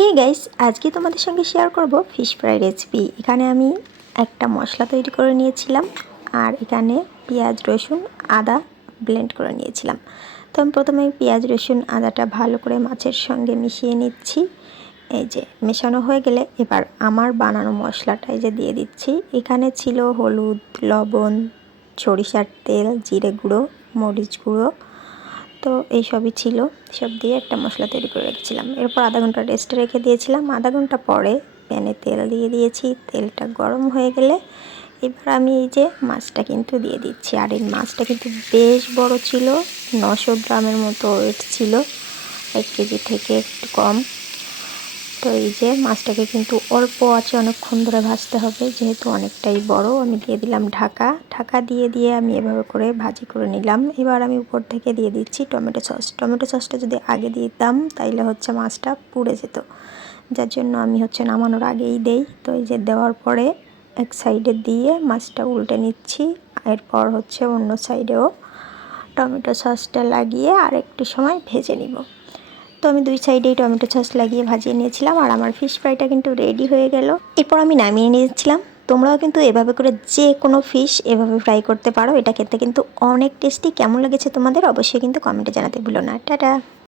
Hey guys, আজকে তোমাদের সঙ্গে শেয়ার করব ফিশ ফ্রাই রেসিপি। এখানে আমি একটা মশলা তৈরি করে নিয়েছিলাম আর এখানে পেঁয়াজ রসুন আদা ব্লেন্ড করে নিয়েছিলাম। তো আমি প্রথমে পেঁয়াজ রসুন আদাটা ভালো করে মাছের সঙ্গে মিশিয়ে নিচ্ছি। এই যে মেশানো হয়ে গেলে এবার আমার বানানো মশলাটা এই যে দিয়ে দিচ্ছি। এখানে ছিল হলুদ, লবণ, সরিষার তেল, জিরে গুঁড়ো, মরিচ গুঁড়ো, তো এইসবই ছিল। সব দিয়ে একটা মশলা তৈরি করে রেখেছিলাম। এরপর আধা ঘন্টা রেস্টে রেখে দিয়েছিলাম। আধা ঘন্টা পরে প্যানে তেল দিয়ে দিয়েছি। তেলটা গরম হয়ে গেলে এবার আমি এই যে মাছটা কিন্তু দিয়ে দিচ্ছি। আর এই মাছটা কিন্তু বেশ বড় ছিল, 900 গ্রামের মতো ওয়েট ছিল, 1 কেজি থেকে একটু কম। তো এই যে মাছটাকে কিন্তু অল্প আঁচে অনেকক্ষণ ধরে ভাজতে হবে, যেহেতু অনেকটাই বড়। আমি দিয়ে দিলাম ঢাকা দিয়ে আমি এভাবে করে ভাজি করে নিলাম। এবার আমি উপর থেকে দিয়ে দিচ্ছি টমেটো সস। টমেটো সসটা যদি আগে দিতাম তাইলে হচ্ছে মাছটা পুড়ে যেত, যার জন্য আমি হচ্ছে নামানোর আগেই দেই। তো এই যে দেওয়ার পরে এক সাইডে দিয়ে মাছটা উল্টে নিচ্ছি, এরপর হচ্ছে অন্য সাইডেও টমেটো সসটা লাগিয়ে আর একটু সময় ভেজে নিব। তো আমি 2 সাইডেই টমেটো সস লাগিয়ে ভাজিয়ে নিয়েছিলাম আর আমার ফিশ ফ্রাইটা কিন্তু রেডি হয়ে গেল। এরপর আমি নামিয়ে নিয়েছিলাম। তোমরাও কিন্তু এভাবে করে যে কোনো ফিশ এভাবে ফ্রাই করতে পারো। এটা খেতে কিন্তু অনেক টেস্টি। কেমন লেগেছে তোমাদের অবশ্যই কিন্তু কমেন্টে জানাতে ভুলো না। টাটা।